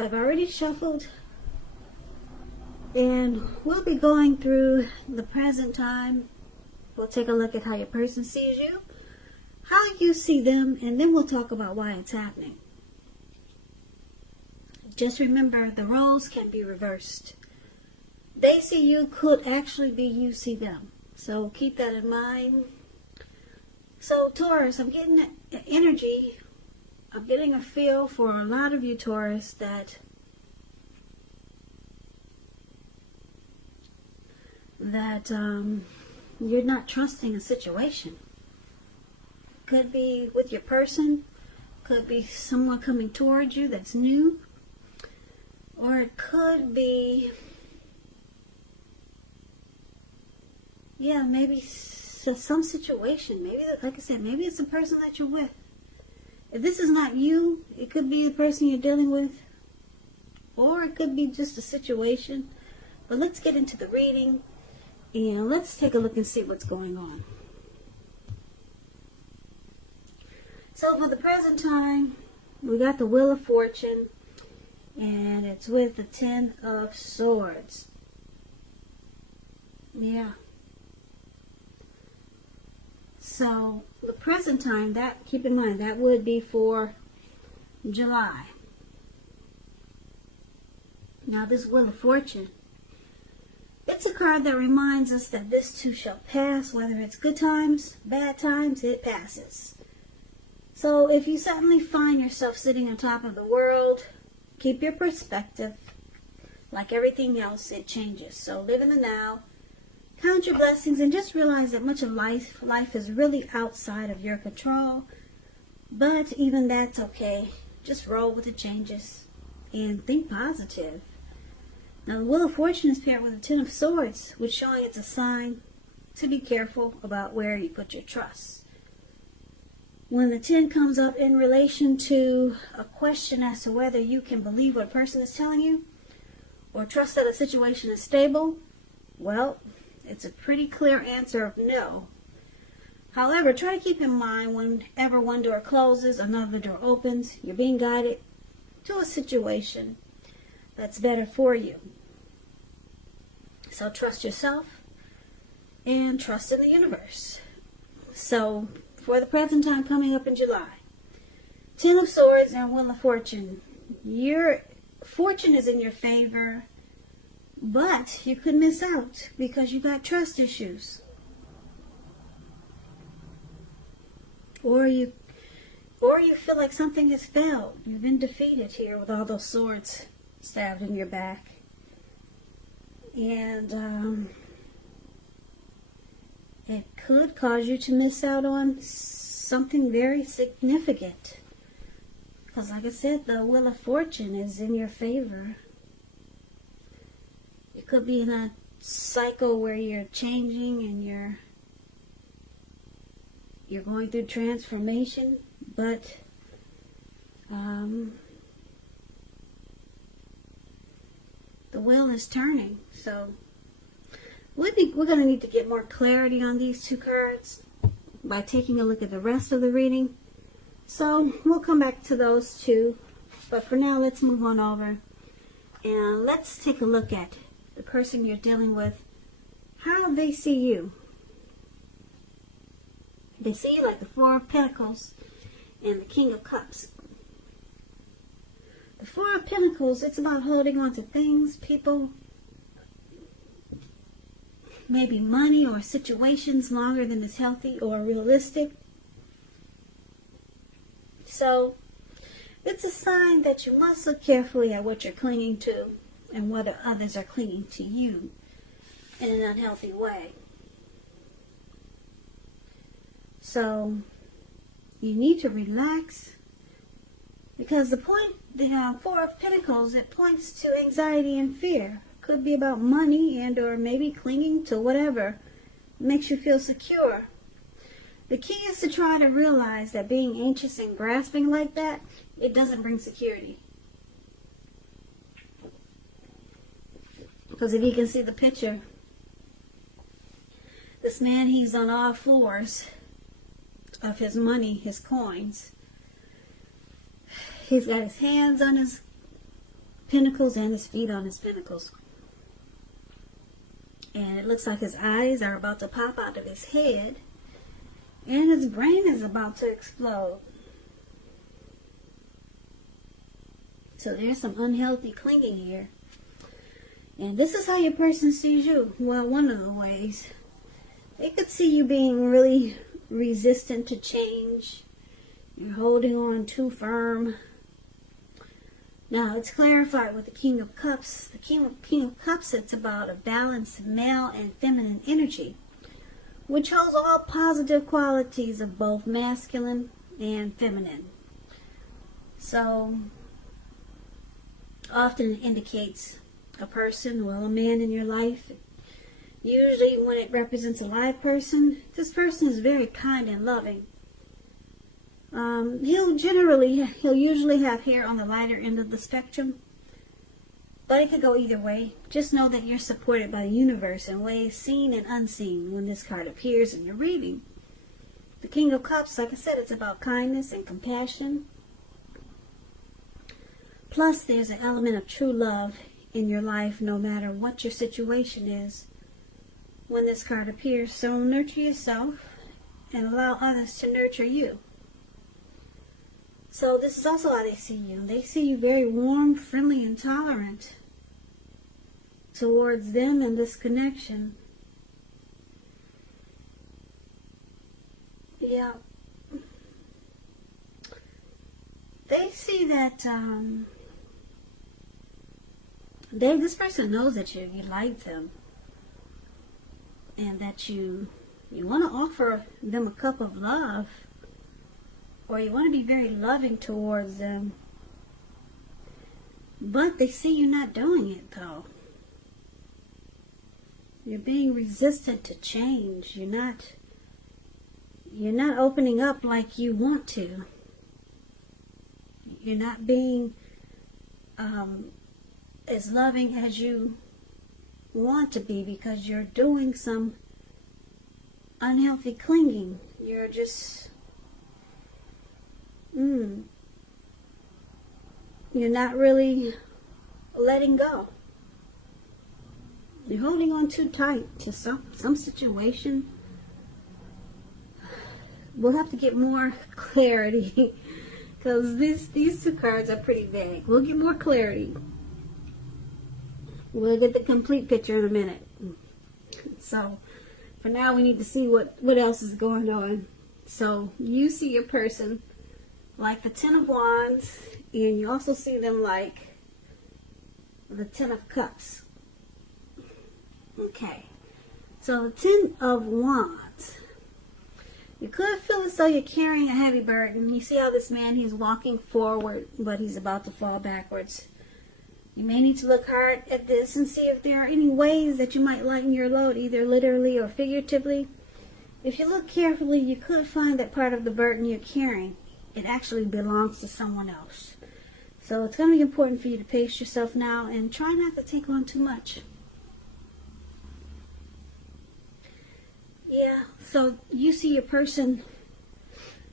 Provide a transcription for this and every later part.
I've already shuffled, and we'll be going through the present time. We'll take a look at how your person sees you, how you see them, and then we'll talk about why it's happening. Just remember, the roles can be reversed. They see you could actually be you see them. So keep that in mind. So Taurus, I'm getting that energy. I'm getting a feel for a lot of you Taurus that you're not trusting a situation. Could be with your person, could be someone coming towards you that's new, or it could be, yeah, maybe some situation. Maybe, like I said, maybe it's the person that you're with. If this is not you, it could be the person you're dealing with, or it could be just a situation. But let's get into the reading, and let's take a look and see what's going on. So for the present time, we got the Wheel of Fortune, and it's with the 10 of Swords. Yeah. So the present time, that, keep in mind, that would be for July. Now this Wheel of Fortune, it's a card that reminds us that this too shall pass. Whether it's good times, bad times, it passes. So if you suddenly find yourself sitting on top of the world, keep your perspective. Like everything else, it changes. So live in the now, count your blessings, and just realize that much of life is really outside of your control. But even that's okay. Just roll with the changes and think positive. Now the Wheel of Fortune is paired with the 10 of Swords, which showing it's a sign to be careful about where you put your trust. When the 10 comes up in relation to a question as to whether you can believe what a person is telling you or trust that a situation is stable, well, it's a pretty clear answer of no. However, try to keep in mind whenever one door closes, another door opens, you're being guided to a situation that's better for you. So trust yourself and trust in the universe. So for the present time coming up in July, 10 of Swords and Wheel of Fortune. Your fortune is in your favor, but you could miss out because you got trust issues. Or you feel like something has failed. You've been defeated here with all those swords stabbed in your back. And it could cause you to miss out on something very significant. Because like I said, the Wheel of Fortune is in your favor. You could be in a cycle where you're changing and you're going through transformation, but the wheel is turning. So we're going to need to get more clarity on these two cards by taking a look at the rest of the reading. So we'll come back to those two. But for now, let's move on over. And let's take a look at the person you're dealing with, how they see you. They see you like the Four of Pentacles and the King of Cups. The Four of Pentacles, it's about holding on to things, people, maybe money or situations longer than is healthy or realistic. So it's a sign that you must look carefully at what you're clinging to and whether others are clinging to you in an unhealthy way. So you need to relax, because the Four of Pentacles, it points to anxiety and fear. Could be about money and or maybe clinging to whatever makes you feel secure. The key is to try to realize that being anxious and grasping like that, it doesn't bring security. Because if you can see the picture, this man, he's on all floors of his money, his coins. He's got his hands on Pentacles and his feet on his Pentacles. And it looks like his eyes are about to pop out of his head. And his brain is about to explode. So there's some unhealthy clinging here. And this is how your person sees you. Well, one of the ways. They could see you being really resistant to change. You're holding on too firm. Now, it's clarified with the King of Cups. The King of Cups, it's about a balanced male and feminine energy, which holds all positive qualities of both masculine and feminine. So, often it indicates a person, well, a man in your life. Usually when it represents a live person, this person is very kind and loving. He'll usually have hair on the lighter end of the spectrum, but it could go either way. Just know that you're supported by the universe in ways seen and unseen when this card appears in your reading. The King of Cups, like I said, it's about kindness and compassion. Plus, there's an element of true love in your life, no matter what your situation is, when this card appears. So nurture yourself and allow others to nurture you. So this is also how they see you. They see you very warm, friendly, and tolerant towards them and this connection. Yeah. They see that this person knows that you like them, and that you want to offer them a cup of love, or you want to be very loving towards them, but they see you not doing it though. You're being resistant to change. You're not opening up like you want to. You're not being as loving as you want to be, because you're doing some unhealthy clinging. You're just you're not really letting go. You're holding on too tight to some situation. We'll have to get more clarity because these two cards are pretty vague. We'll get more clarity. We'll get the complete picture in a minute. So for now, we need to see what else is going on. So you see your person like the Ten of Wands, and you also see them like the Ten of Cups. Okay, so the Ten of Wands. You could feel as though you're carrying a heavy burden. You see how this man, he's walking forward, but he's about to fall backwards. You may need to look hard at this and see if there are any ways that you might lighten your load, either literally or figuratively. If you look carefully, you could find that part of the burden you're carrying, it actually belongs to someone else. So it's going to be important for you to pace yourself now and try not to take on too much. Yeah, so you see your person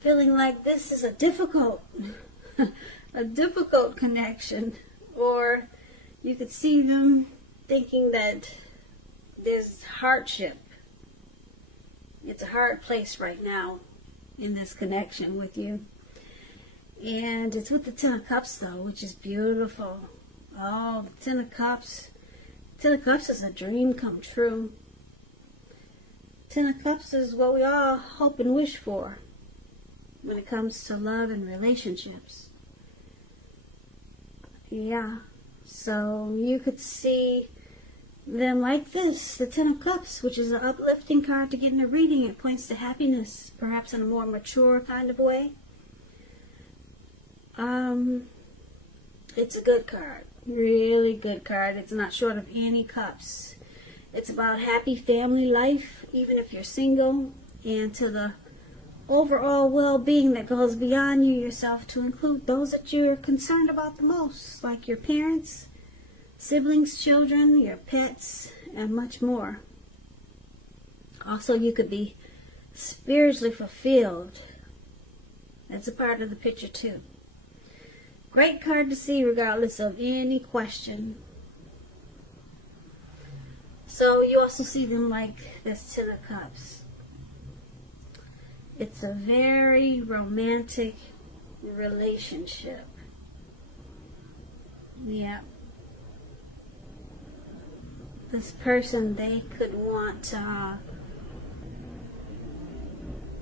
feeling like this is a difficult connection, or you could see them thinking that there's hardship. It's a hard place right now in this connection with you. And it's with the Ten of Cups though, which is beautiful. Oh, the Ten of Cups. Ten of Cups is a dream come true. Ten of Cups is what we all hope and wish for when it comes to love and relationships. Yeah, so you could see them like this, the Ten of Cups, which is an uplifting card to get in a reading. It points to happiness, perhaps in a more mature kind of way. It's a good card, really good card. It's not short of any cups. It's about happy family life, even if you're single, and to the overall well-being that goes beyond you yourself, to include those that you're concerned about the most, like your parents, siblings, children, your pets, and much more. Also, you could be spiritually fulfilled. That's a part of the picture too. Great card to see regardless of any question. So you also see them like this Ten of Cups. It's a very romantic relationship. Yeah. This person, they could want,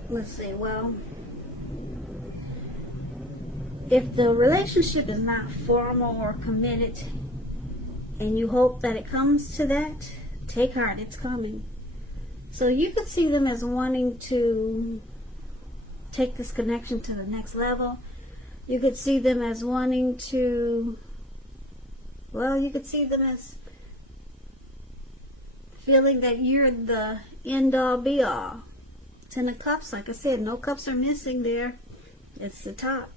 let's see, well, if the relationship is not formal or committed, and you hope that it comes to that, take heart, it's coming. So you could see them as wanting to take this connection to the next level. You could see them as wanting to, well, you could see them as feeling that you're the end all be all. Ten of Cups, like I said, no cups are missing there. It's the top.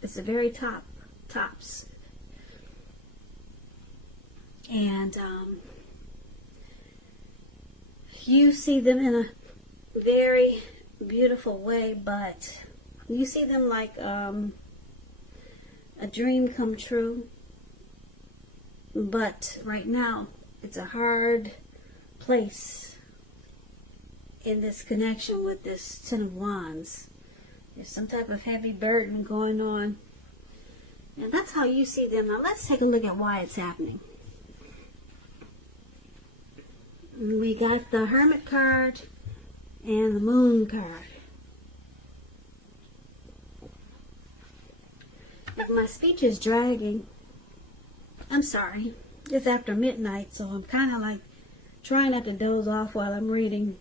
It's the very tops. And you see them in a very beautiful way, but you see them like a dream come true. But right now, it's a hard place in this connection with this Ten of Wands. There's some type of heavy burden going on. And that's how you see them. Now let's take a look at why it's happening. We got the Hermit card and the Moon card. If my speech is dragging, I'm sorry. It's after midnight, so I'm kind of like trying not to doze off while I'm reading.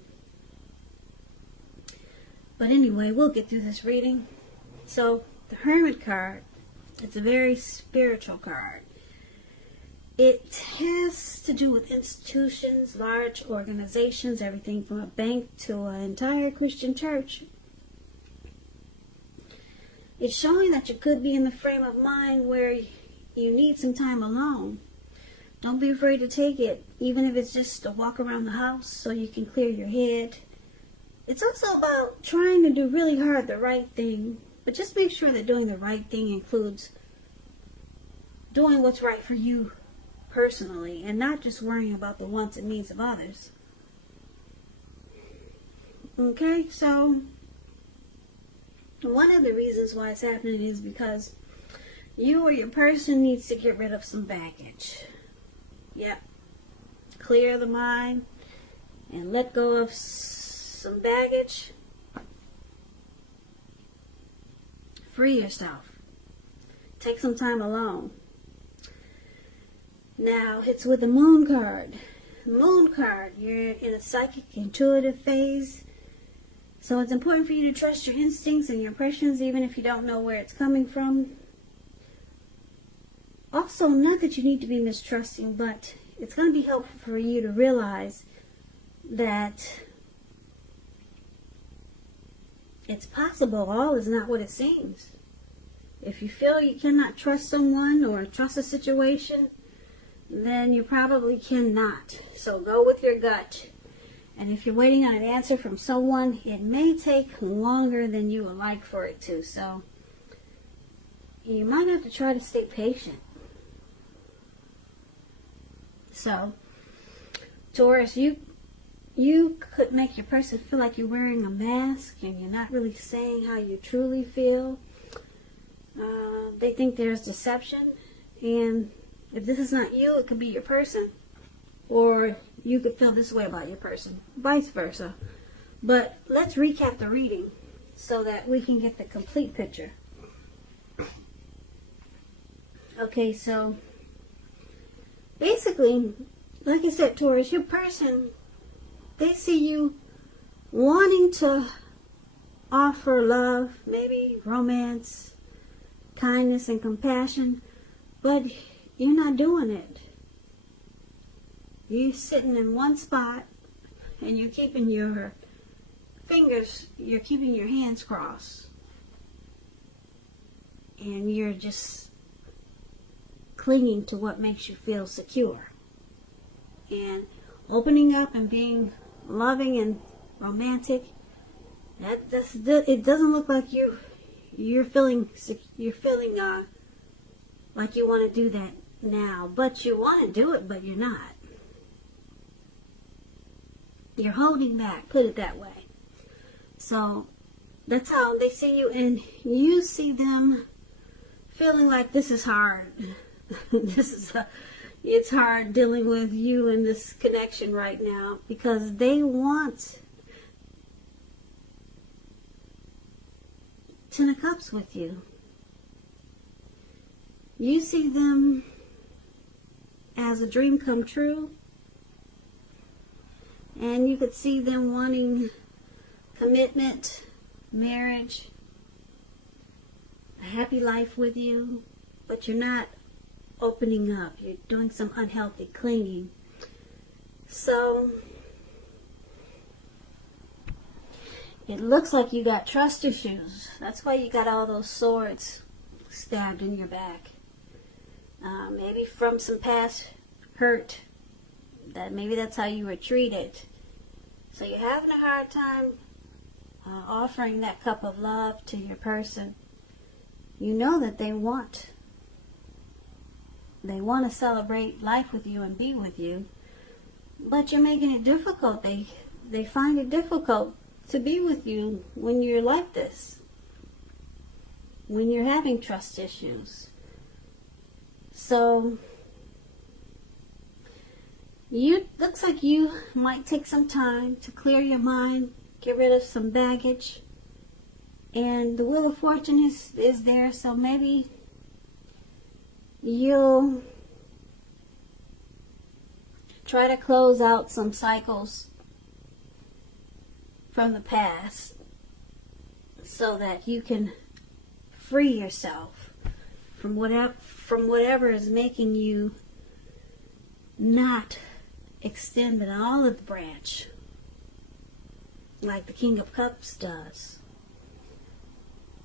But anyway, we'll get through this reading. So, the Hermit card, it's a very spiritual card. It has to do with institutions, large organizations, everything from a bank to an entire Christian church. It's showing that you could be in the frame of mind where you need some time alone. Don't be afraid to take it, even if it's just a walk around the house so you can clear your head. It's also about trying to do really hard the right thing, but just make sure that doing the right thing includes doing what's right for you personally and not just worrying about the wants and needs of others. Okay, so one of the reasons why it's happening is because you or your person needs to get rid of some baggage. Yep. Clear the mind and let go of some baggage. Free yourself. Take some time alone. Now, it's with the Moon card. Moon card, you're in a psychic, intuitive phase. So it's important for you to trust your instincts and your impressions, even if you don't know where it's coming from. Also, not that you need to be mistrusting, but it's going to be helpful for you to realize that it's possible all is not what it seems. If you feel you cannot trust someone or trust a situation, then you probably cannot. So go with your gut. And if you're waiting on an answer from someone, it may take longer than you would like for it to. So you might have to try to stay patient. So, Taurus, you could make your person feel like you're wearing a mask and you're not really saying how you truly feel. They think there's deception, and if this is not you, it could be your person, or you could feel this way about your person, vice versa. But let's recap the reading so that we can get the complete picture. Okay, so basically, like I said, Taurus, your person, they see you wanting to offer love, maybe romance, kindness, and compassion, but you're not doing it. You're sitting in one spot and you're keeping your fingers, you're keeping your hands crossed. And you're just clinging to what makes you feel secure. And opening up and being loving and romantic, it doesn't look like you're feeling like you want to do that now. But you want to do it, but you're not. You're holding back, put it that way. So that's how they see you, and you see them feeling like this is hard. It's hard dealing with you in this connection right now, because they want 10 of Cups with you. You see them as a dream come true, and you could see them wanting commitment, marriage, a happy life with you, but you're not opening up. You're doing some unhealthy clinging. So it looks like you got trust issues. That's why you got all those swords stabbed in your back. Maybe from some past hurt. Maybe that's how you were treated. So you're having a hard time offering that cup of love to your person. You know that they want to celebrate life with you and be with you, but you're making it difficult. They find it difficult to be with you when you're like this, when you're having trust issues. So looks like you might take some time to clear your mind, get rid of some baggage, and the Wheel of Fortune is there. So maybe you'll try to close out some cycles from the past so that you can free yourself from whatever is making you not extend an olive branch like the King of Cups does.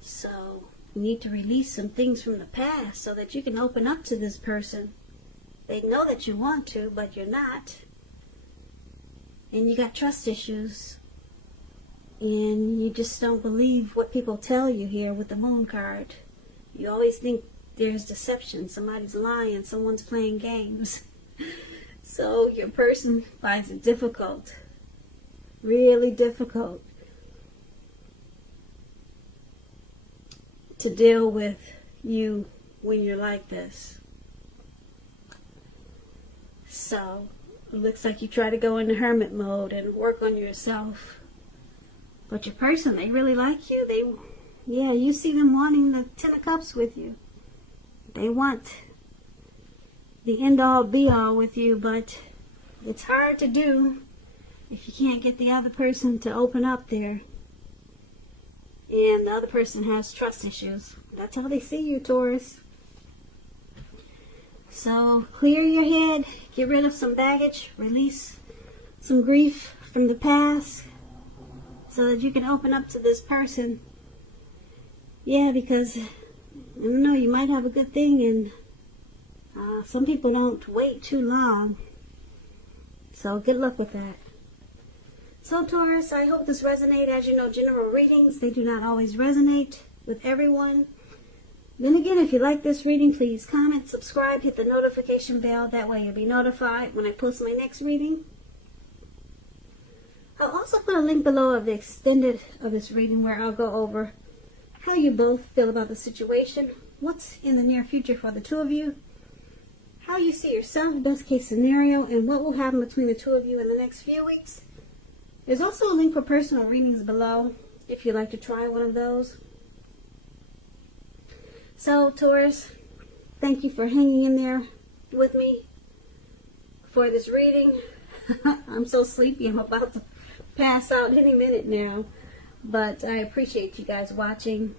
So you need to release some things from the past so that you can open up to this person. They know that you want to, but you're not. And you got trust issues. And you just don't believe what people tell you here with the Moon card. You always think there's deception. Somebody's lying. Someone's playing games. So your person finds it difficult. Really difficult to deal with you when you're like this. So it looks like you try to go into hermit mode and work on yourself. But your person, they really like you. You see them wanting the 10 of Cups with you. They want the end all be all with you, but it's hard to do if you can't get the other person to open up there. And the other person has trust issues. That's how they see you, Taurus. So clear your head, get rid of some baggage, release some grief from the past so that you can open up to this person. Yeah, because I don't know, you might have a good thing, and some people don't wait too long. So good luck with that. So Taurus, I hope this resonated. As you know, general readings, they do not always resonate with everyone. Then again, if you like this reading, please comment, subscribe, hit the notification bell. That way you'll be notified when I post my next reading. I'll also put a link below of the extended of this reading where I'll go over how you both feel about the situation, what's in the near future for the two of you, how you see yourself, best case scenario, and what will happen between the two of you in the next few weeks. There's also a link for personal readings below if you'd like to try one of those. So Taurus, thank you for hanging in there with me for this reading. I'm so sleepy, I'm about to pass out any minute now. But I appreciate you guys watching.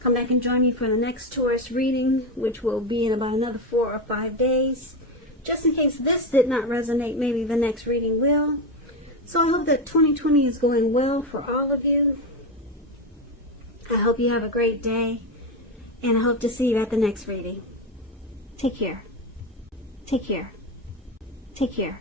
Come back and join me for the next Taurus reading, which will be in about another 4 or 5 days. Just in case this did not resonate, maybe the next reading will. So I hope that 2020 is going well for all of you. I hope you have a great day. And I hope to see you at the next reading. Take care. Take care. Take care.